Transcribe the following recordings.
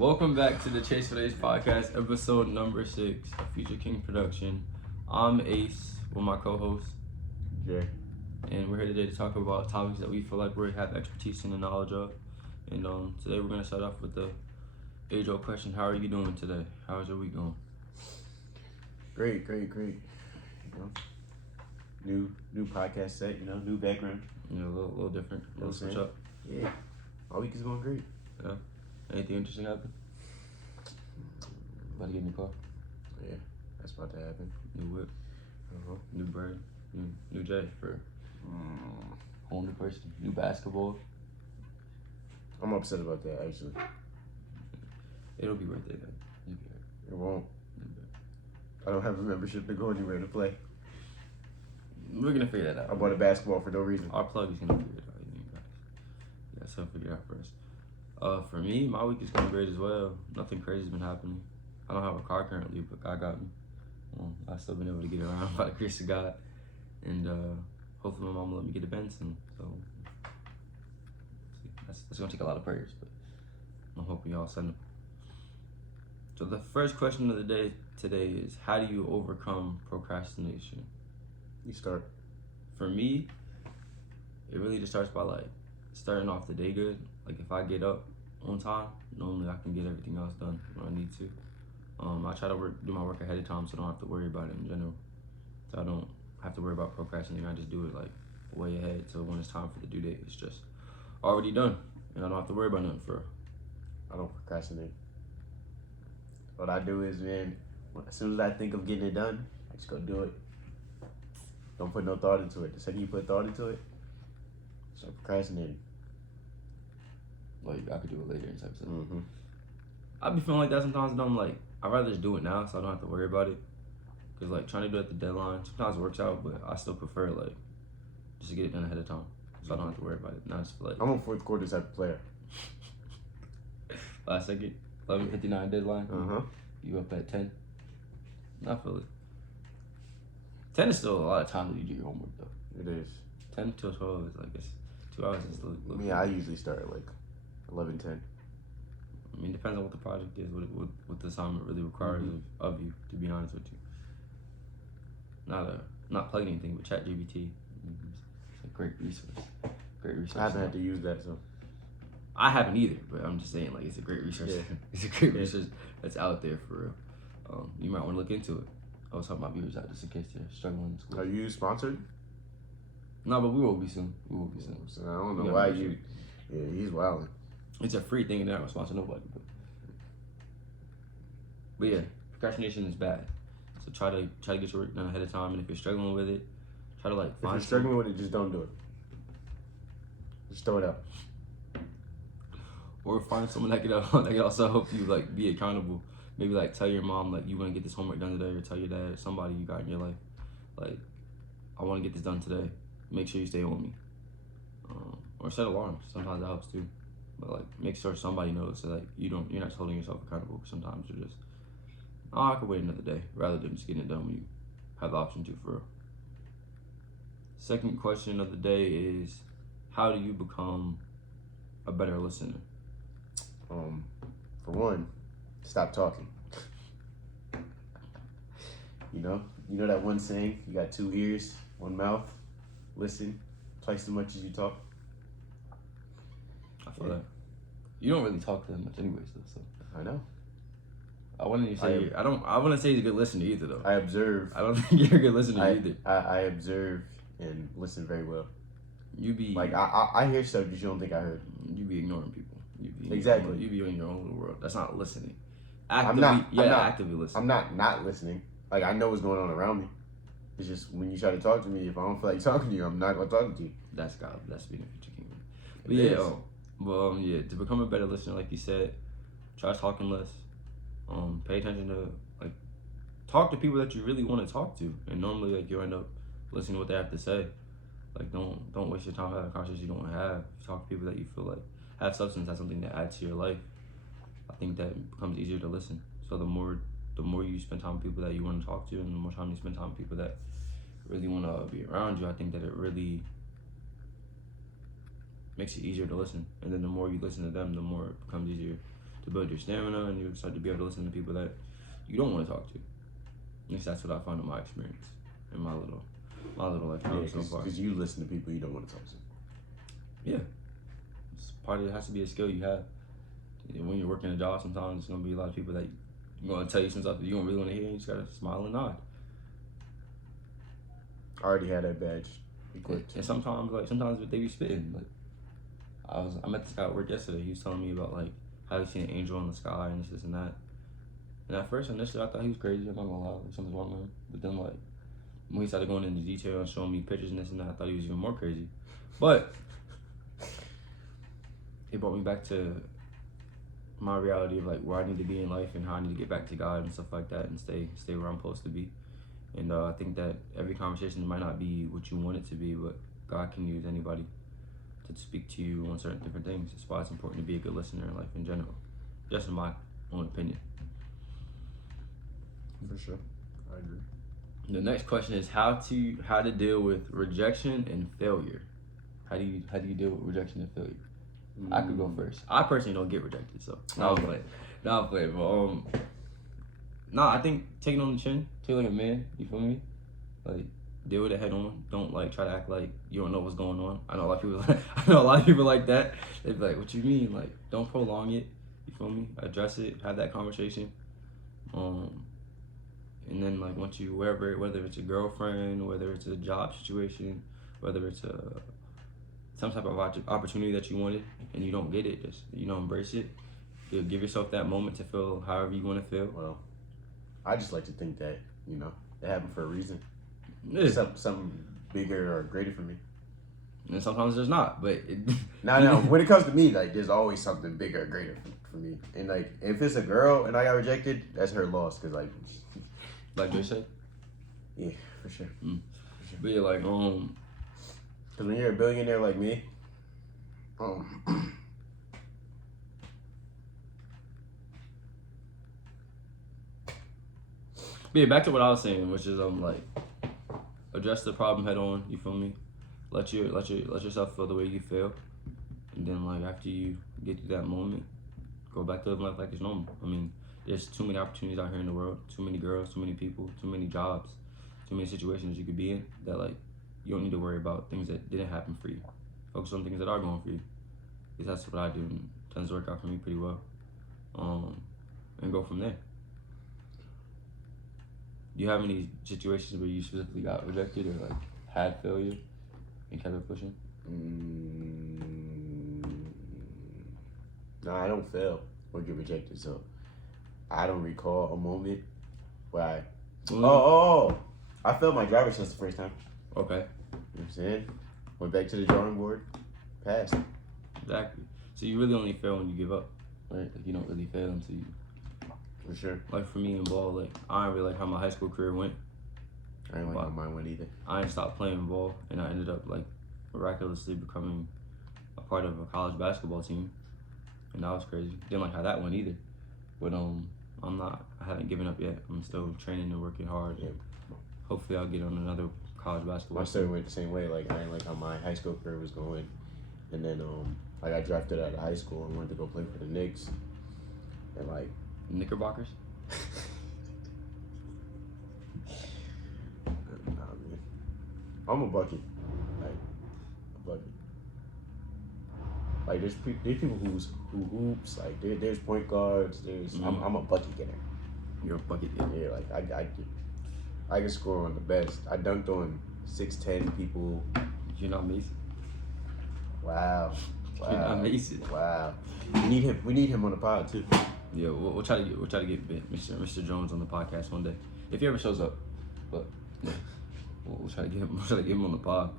Welcome back to the Chase for Days podcast, episode number 6, a Future King production. I'm Ace with my co-host, Jay. And we're here today to talk about topics that we feel like we have expertise in and knowledge of. And today we're going to start off with the age-old question, how are you doing today? How's your week going? Great. You know, new podcast set, you know, new background. Yeah, a little different, a little switch up. Yeah, my week is going great. Yeah. Anything interesting happen? About to get a new car? Yeah, that's about to happen. New whip, new bird, new Jay for whole new person, new basketball. I'm upset about that, actually. It'll be worth it, then. It won't. I don't have a membership to go anywhere to play. We're gonna figure that out. I bought a basketball for no reason. Our plug is gonna figure it out. You guys something figured out first. For me, my week is going great as well. Nothing crazy has been happening. I don't have a car currently, but God got me. I've still been able to get around by the grace of God. And hopefully my mom will let me get a Benson. So that's going to take a lot of prayers, but I'm hoping y'all send them. So the first question of the day today is, how do you overcome procrastination? You start. For me, it really just starts by starting off the day good. If I get up on time, normally I can get everything else done when I need to. I try to do my work ahead of time so I don't have to worry about it in general. So I don't have to worry about procrastinating. I just do it way ahead, so when it's time for the due date, it's just already done, and I don't have to worry about nothing for real. I don't procrastinate. What I do is, man, as soon as I think of getting it done, I just go do it. Don't put no thought into it. The second you put thought into it, start procrastinating. I could do it later and type stuff. I be feeling like that sometimes, and I'm I'd rather just do it now so I don't have to worry about it. Because trying to do it at the deadline sometimes works out, but I still prefer just to get it done ahead of time so I don't have to worry about it. Now I just feel I'm a fourth quarter type of player. Last second, 11:59 deadline. You up at 10? I feel it. 10 is still a lot of time to do your homework though. It is. 10 till 12 is it's 2 hours. Is I usually start at 11:10. I mean, it depends on what the project is, what the assignment really requires of you, to be honest with you. Not plugging anything, but ChatGPT. It's a great resource. I haven't had to use that, so. I haven't either, but I'm just saying, it's a great resource. Yeah. It's a great resource that's out there for real. You might want to look into it. I was helping my viewers out just in case they're struggling in school. Are you sponsored? No, but we will be soon. So I don't know why you. Yeah, he's wilding. It's a free thing and they're not responsible to nobody. But yeah, procrastination is bad. So try to get your work done ahead of time, and if you're struggling with it, try to find. If you're struggling with it, just don't do it. Just throw it out. Or find someone that can also help you be accountable. Maybe tell your mom you want to get this homework done today, or tell your dad or somebody you got in your life I want to get this done today. Make sure you stay on me. Or set alarms. Sometimes that helps too. But make sure somebody knows so that you're not just holding yourself accountable. Sometimes you're just, I could wait another day rather than just getting it done when you have the option to, for real. Second question of the day is, how do you become a better listener? For one, stop talking. You know that one saying, you got 2 ears, 1 mouth, listen twice as much as you talk. I feel that. You don't really talk to them much anyways, though. So I know. I wouldn't say I wouldn't say he's a good listener either, though. I observe. I don't think you're a good listener either. I observe and listen very well. You be I hear stuff that you don't think I heard. You be ignoring people. Exactly. You be in your own little world. That's not listening. I'm not actively listening. I'm not listening. I know what's going on around me. It's just when you try to talk to me, if I don't feel like talking to you, I'm not gonna talk to you. That's God. That's being a future king. But to become a better listener, like you said, try talking less. Pay attention to talk to people that you really want to talk to, and normally you'll end up listening to what they have to say. Don't waste your time having conversations you don't want to have. Talk to people that you feel have substance, have something that adds to your life. I think that becomes easier to listen. So the more you spend time with people that you want to talk to, and the more time you spend time with people that really want to be around you, I think that it really makes it easier to listen. And then the more you listen to them, the more it becomes easier to build your stamina, and you start to be able to listen to people that you don't want to talk to. At least that's what I found in my experience, in my little life so far. Because you listen to people you don't want to talk to. Yeah, it's part of it. Has to be a skill you have. When you're working a job, sometimes there's gonna be a lot of people that you're gonna tell you some stuff that you don't really want to hear. And you just gotta smile and nod. I already had that badge equipped. And sometimes they be spitting. Like I met this guy at work yesterday. He was telling me about like how he seen an angel in the sky and this and that. And at first, initially, I thought he was crazy. I'm not gonna lie, like something's wrong with him. But then, like when he started going into detail and showing me pictures and this and that, I thought he was even more crazy. But it brought me back to my reality of like where I need to be in life and how I need to get back to God and stuff like that and stay where I'm supposed to be. And I think that every conversation might not be what you want it to be, but God can use anybody to speak to you on certain different things. That's why it's important to be a good listener in life in general. Just in my own opinion. For sure, I agree. The next question is how to deal with rejection and failure. How do you deal with rejection and failure? I could go first. I personally don't get rejected, so I'll play. But I think take it on the chin, take it like a man. You feel me? Like deal with it head on. Don't like try to act like you don't know what's going on. I know a lot of people like that. They be like, "What you mean?" Like, don't prolong it. You feel me? Address it. Have that conversation. And then like once you whether it's a girlfriend, whether it's a job situation, whether it's some type of opportunity that you wanted and you don't get it, just embrace it. You'll give yourself that moment to feel however you want to feel. Well, I just like to think that it happened for a reason. Yeah. Something bigger or greater for me. And sometimes there's not, but no. When it comes to me, like there's always something bigger or greater for me. And like if it's a girl and I got rejected, that's her loss. Cause like Jay said. Yeah, for sure. For sure. But yeah, like Cause when you're a billionaire like me, But yeah, back to what I was saying, which is like address the problem head on. You feel me? Let yourself feel the way you feel, and then like after you get through that moment, go back to living life like it's normal. I mean, there's too many opportunities out here in the world, too many girls, too many people, too many jobs, too many situations you could be in that like you don't need to worry about things that didn't happen for you. Focus on things that are going for you. Because that's what I do, and it tends to work out for me pretty well. And go from there. Do you have any situations where you specifically got rejected or like had failure and kept it pushing? No, I don't fail or get rejected, so I don't recall a moment where I failed my driver's test the first time. Okay. You know what I'm saying? Went back to the drawing board, passed. Exactly. So you really only fail when you give up, right? Like you don't really fail until you. For sure. Like for me in ball, like I didn't really like how my high school career went. I didn't like how mine went either. I didn't stop playing ball, and I ended up like miraculously becoming a part of a college basketball team, and that was crazy. Didn't like how that went either, but I haven't given up yet. I'm still training and working hard. Yeah. Hopefully I'll get on another college basketball. My story went the same way. Like I didn't like how my high school career was going, and then I got drafted out of high school and went to go play for the Knicks, and like Knickerbockers. Nah, man. I'm a bucket, like a bucket. Like there's people who hoops. Like there's point guards. I'm a bucket getter. You're a bucket getter. Yeah, like I can score on the best. I dunked on 6'10" people. You're not Mason. Wow. You're not Mason. Wow. We need him on the pod too. Yeah, we'll try to get Mr. Jones on the podcast one day if he ever shows up. But yeah, we'll try to get him on the pod.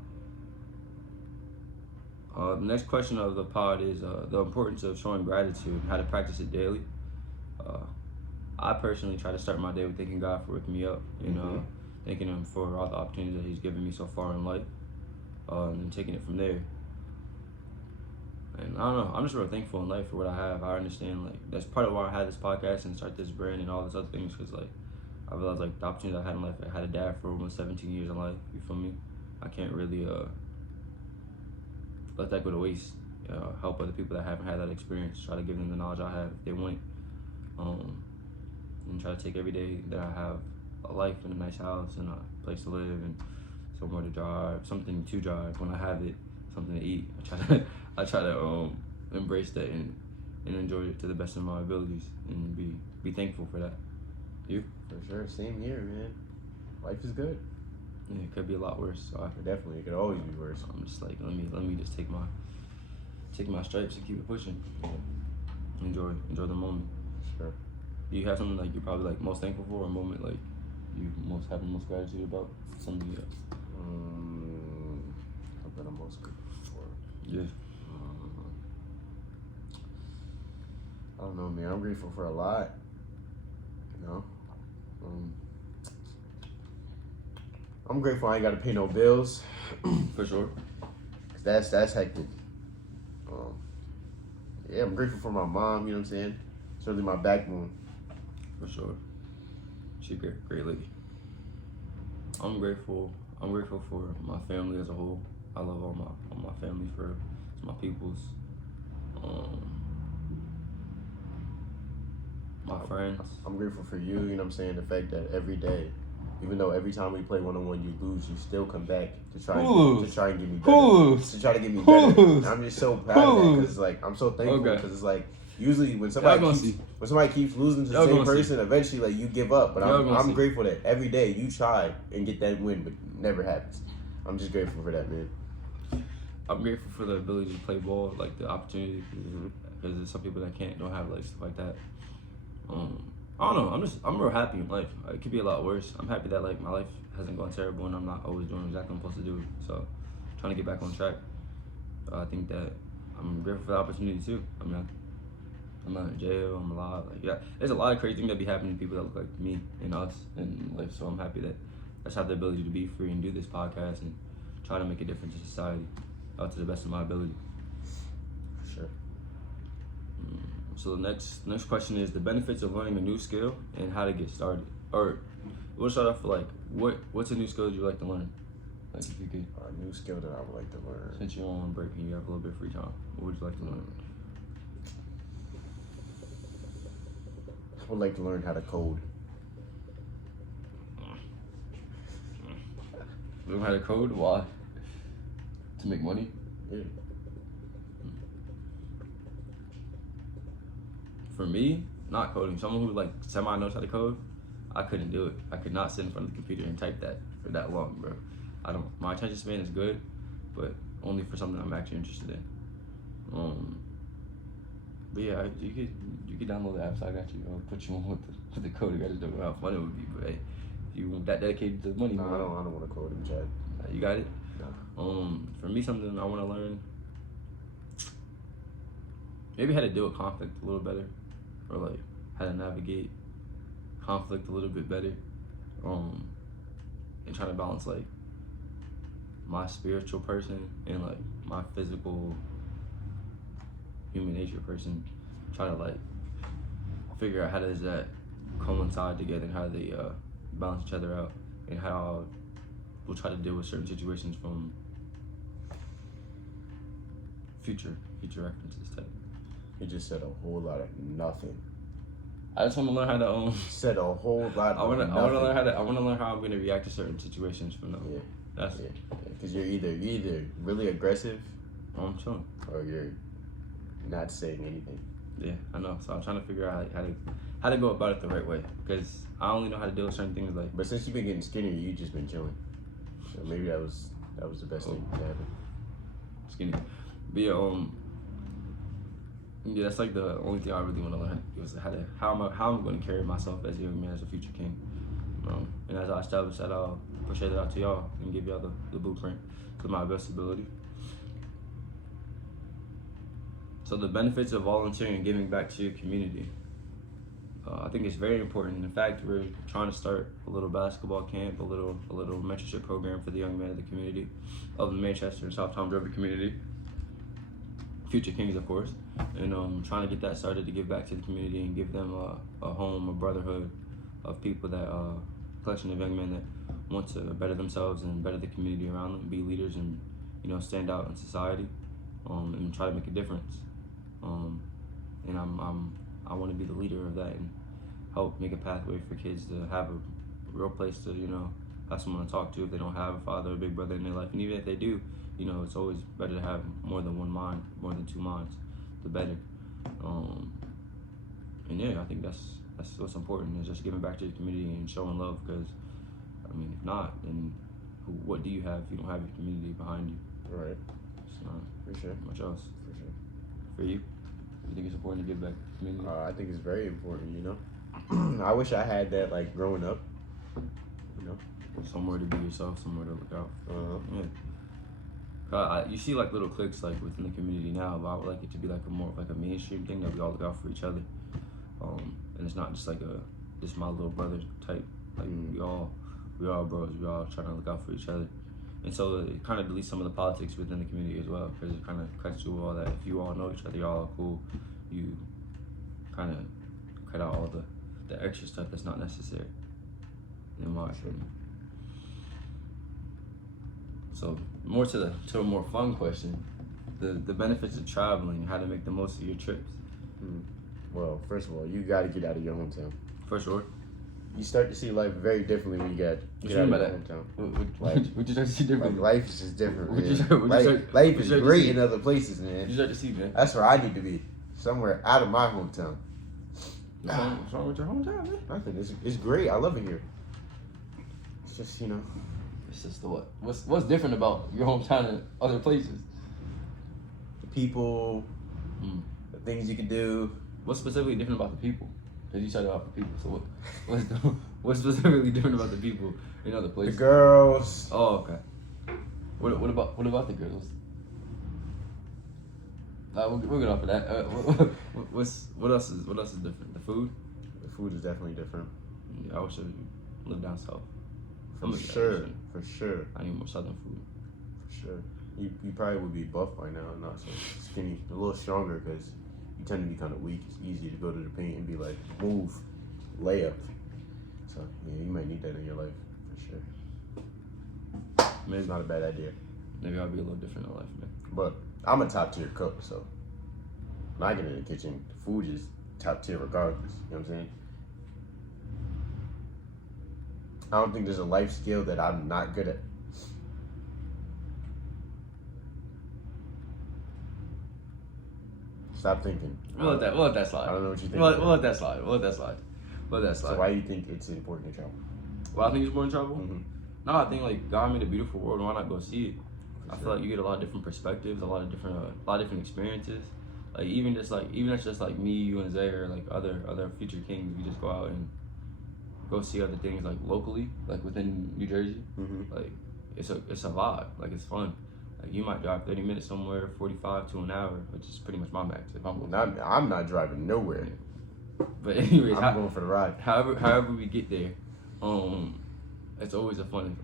The next question of the pod is the importance of showing gratitude and how to practice it daily. I personally try to start my day with thanking God for waking me up, thanking Him for all the opportunities that He's given me so far in life, and then taking it from there. And I don't know, I'm just real thankful in life for what I have. I understand, like, that's part of why I had this podcast and start this brand and all these other things, because, like, I realized, like, the opportunities I had in life, I had a dad for almost 17 years in life, you feel me? I can't really let that go to waste. help other people that haven't had that experience. Try to give them the knowledge I have if they want it. And try to take every day that I have a life and a nice house and a place to live and somewhere to drive, something to drive when I have it, something to eat. I try to embrace that and enjoy it to the best of my abilities and be thankful for that. You? For sure. Same here, man. Life is good. Yeah, it could be a lot worse. So Definitely, it could always be worse. I'm just like, let me just take my stripes and keep it pushing. Yeah. Enjoy the moment. Sure. Do you have something like you're probably like most thankful for, or a moment like you most have the most gratitude about? Something you Something I'm most grateful for. Yeah. I don't know, man. I'm grateful for a lot. You know. I'm grateful I ain't got to pay no bills. For sure. Cause that's hectic. Yeah, I'm grateful for my mom. You know what I'm saying? It's really my backbone. For sure. She's a great lady. I'm grateful for my family as a whole. I love all my family for my peoples. My friends. I'm grateful for you. You know what I'm saying? The fact that every day, even though every time we play one-on-one you lose, you still come back to try and get me better. To try to get me better. And I'm just so proud of that because like I'm so thankful because it's like usually when somebody keeps losing to the same person, eventually like you give up. But I'm grateful that every day you try and get that win, but it never happens. I'm just grateful for that, man. I'm grateful for the ability to play ball, like the opportunity, because there's some people that don't have like stuff like that. I don't know. I'm real happy in life. It could be a lot worse. I'm happy that like my life hasn't gone terrible and I'm not always doing exactly what I'm supposed to do. So, trying to get back on track. I think that I'm grateful for the opportunity too. I mean, I'm not in jail. I'm alive. Like, yeah, there's a lot of crazy things that be happening to people that look like me and us in life. So I'm happy that I just have the ability to be free and do this podcast and try to make a difference in society, to the best of my ability. For sure. So the next question is the benefits of learning a new skill and how to get started. Or we'll start off with like what's a new skill you like to learn? Like if you could. A new skill that I would like to learn. Since you're on break and you have a little bit of free time, what would you like to learn? I would like to learn how to code. Learn how to code? Why? To make money? Yeah. For me, not coding. Someone who like semi knows how to code, I couldn't do it. I could not sit in front of the computer and type that for that long, bro. My attention span is good, but only for something I'm actually interested in. But yeah, you could download the apps. I got you. I'll put you on with the coding. I just don't know how fun it would be, but hey, if you want that dedicated to the money, no, I don't want to code in chat. You got it. No. For me, something I want to learn. Maybe how to deal with conflict a little better, or like how to navigate conflict a little bit better, and trying to balance like my spiritual person and like my physical human nature person. Try to like figure out how does that coincide together and how they balance each other out, and how we'll try to deal with certain situations from future references type. You just said a whole lot of nothing. I just want to learn how to said a whole lot. I want to learn how I'm going to react to certain situations from now. Yeah. That's because you're either really aggressive, I'm chilling, or you're not saying anything. Yeah, I know. So I'm trying to figure out how to go about it the right way, because I only know how to deal with certain things like. But since you've been getting skinnier, you just been chilling. So maybe that was the best thing to happen. Skinny, but yeah, that's like the only thing I really want to learn is how I'm going to carry myself as a young man, as a future king. And as I establish that, I'll portray that out to y'all and give y'all the blueprint to my best ability. So the benefits of volunteering and giving back to your community. I think it's very important. In fact, we're trying to start a little basketball camp, a little mentorship program for the young men of the community, of the Manchester and South Tom River community. Future Kings, of course, and trying to get that started to give back to the community and give them a home, a brotherhood of people that collection of young men that want to better themselves and better the community around them, be leaders and stand out in society. and try to make a difference. And I want to be the leader of that and help make a pathway for kids to have a real place to, have someone to talk to if they don't have a father or big brother in their life. And even if they do, it's always better to have more than one mind, more than two minds, the better. And yeah, I think that's what's important, is just giving back to the community and showing love. Because if not, then what do you have if you don't have your community behind you? Right. It's not For sure. much else. For sure. For you think it's important to give back to the community? I think it's very important. I wish I had that like growing up. Somewhere to be yourself, somewhere to look out. Uh-huh. Yeah. You see like little cliques like within the community now, but I would like it to be like more of like a mainstream thing that we all look out for each other. And it's not just like this my little brother type. Like we all bros. We all trying to look out for each other. And so it kind of deletes some of the politics within the community as well, because it kind of cuts through all that. If you all know each other, y'all are cool, you kind of cut out all the extra stuff that's not necessary, in my opinion. So more to a more fun question, the benefits of traveling, how to make the most of your trips. Well, first of all, you got to get out of your hometown. For sure. You start to see life very differently when you get out of your hometown. What you start to see differently? Like life is just different, man. Life is great in other places, man. You start to see, man. That's where I need to be, somewhere out of my hometown. What's wrong with your hometown, man? Nothing. It's great. I love it here. It's just It's just the what? What's different about your hometown and other places? The people, the things you can do. What's specifically different about the people? Because you started off with people, so what's specifically different about the people in other places? The girls. Oh, okay. What about the girls? We'll get off of that. What else is different? The food? The food is definitely different. Yeah, I wish I lived down south. For sure. I need more southern food. For sure. You probably would be buff by now, not so skinny. A little stronger, because you tend to be kind of weak. It's easy to go to the paint and be like, move, layup. So yeah, you might need that in your life for sure. Maybe it's not a bad idea. Maybe I'll be a little different in life, man. But I'm a top tier cook, so when I get in the kitchen, the food is top tier regardless. You know what I'm saying? I don't think there's a life skill that I'm not good at. Stop thinking. We'll let that slide. I don't know what you think. We'll let that slide. So why do you think it's important to travel? Well, I think it's important to travel. Mm-hmm. No, I think like God made a beautiful world. Why not go see it? I feel like you get a lot of different perspectives, a lot of different experiences. Like even if it's just like me, you, and Zay, or like other future kings, we just go out and go see other things like locally, like within New Jersey. Mm-hmm. Like it's a vibe. Like it's fun. Like you might drive 30 minutes somewhere, 45 to an hour, which is pretty much my max if I'm going. I'm not driving nowhere. But anyways, I'm going for the ride. However we get there, it's always a fun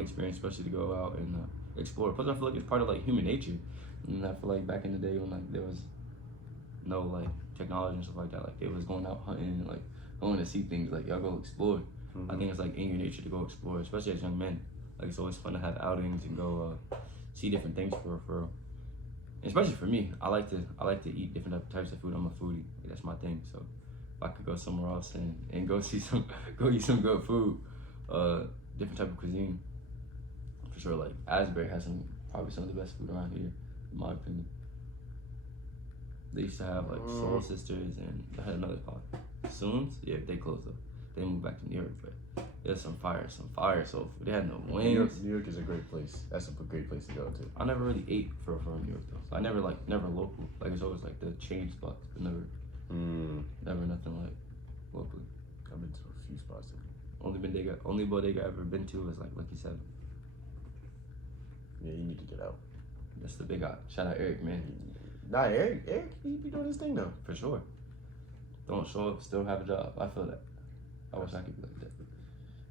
experience, especially to go out and explore. Plus, I feel like it's part of like human nature. And I feel like back in the day when like there was no like technology and stuff like that, like they was going out hunting and like going to see things. Like y'all go explore. Mm-hmm. I think it's like in your nature to go explore, especially as young men. Like it's always fun to have outings and go see different things for especially for me. I like to eat different types of food. I'm a foodie. That's my thing. So if I could go somewhere else and go eat some good food, different type of cuisine, for sure. Like Asbury has probably some of the best food around here, in my opinion. They used to have like Soul Sisters, and they had another spot. Soons? Yeah, they closed up. They moved back to New York, but there's some fire soul food. They had no wings. New York is a great place. That's a great place to go to. I never really ate for New York though. So I never local. Like it's always like the chain spots, but never nothing like locally. I've been to a few spots. Only bodega I've ever been to is like Lucky 7. Yeah, you need to get out. That's the big eye. Shout out Eric, man. Nah, Eric, he be doing his thing though. For sure. Don't show up, still have a job. I feel that. I wish I could be like that.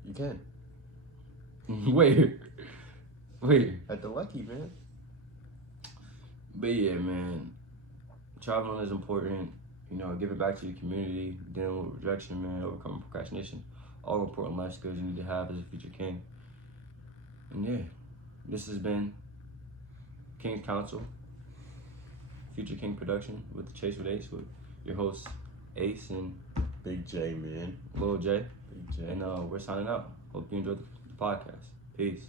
You can. Wait. At the Lucky, man. But yeah, man. Traveling is important. Giving back to your community, dealing with rejection, man, overcoming procrastination. All important life skills you need to have as a future king. And yeah, this has been Kings Kounsel. Future King production with Chase with Ace with your hosts Ace and Big J, man. Lil J. Big J. And we're signing out. Hope you enjoyed the podcast. Peace.